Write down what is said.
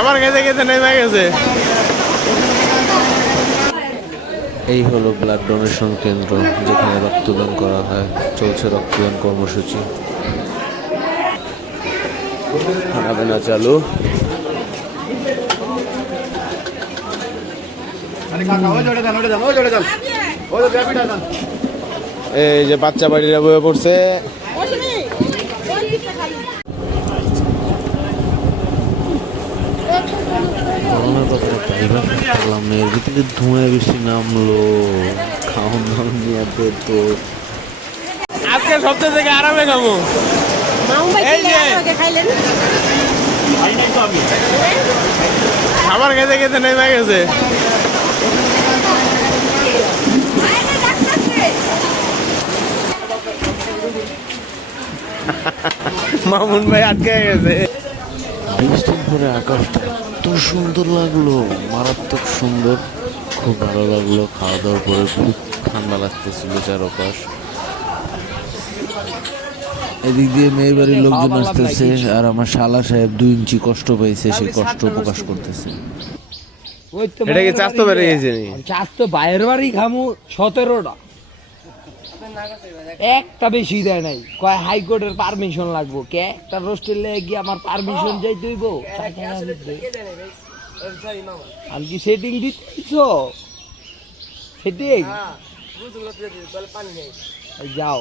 খাবার খেতে খেতে নেমে গেছে। এই হলো ব্লাড ডোনেশন কেন্দ্র, যেখানে রক্তদান করা হয়। চলছে রক্তদান কর্মসূচি। খানাপিনা চালু। এই যে বাচ্চা বাড়িরা বয়ে পড়ছে। গরমের কথা ড্রাইভার থাকলাম না, এর ভিতরে ধোঁয়া বেশি নামলো। খাওয়ান দাওয়ান নিয়ে তো আজকে সপ্তাহ থেকে আরামে খাবো। এই যে খাবার খেতে খেতে নেমে গেছে। মামুন ভাই আটকে গেছে। বৃষ্টির পরে আকাশটা এত সুন্দর লাগলো, মারাত্মক সুন্দর, খুব ভালো লাগলো। খাওয়া দাওয়ার পরে খুব ঠান্ডা লাগতেছিল চারপাশ। এদিক দিয়ে মেয়ের বাড়ির লোকজন আসতেছে, আর আমার শালা সাহেব 2 ইঞ্চি কষ্ট পাইছে, সেই কষ্ট প্রকাশ করতেছে। এটা কি চাস্তো বেড়ে গেছে? চাস্তো বাইরের বাড়ি খামু 17টা, একটা বেশি দেয় নাই। কয় হাইকোর্টের পারমিশন লাগবো। কে একটা রোস্টের লেগে গিয়ে আমার পারমিশন যাইতে হইব? আমি কি সেটিং দিতেছ? সেটিং যাও।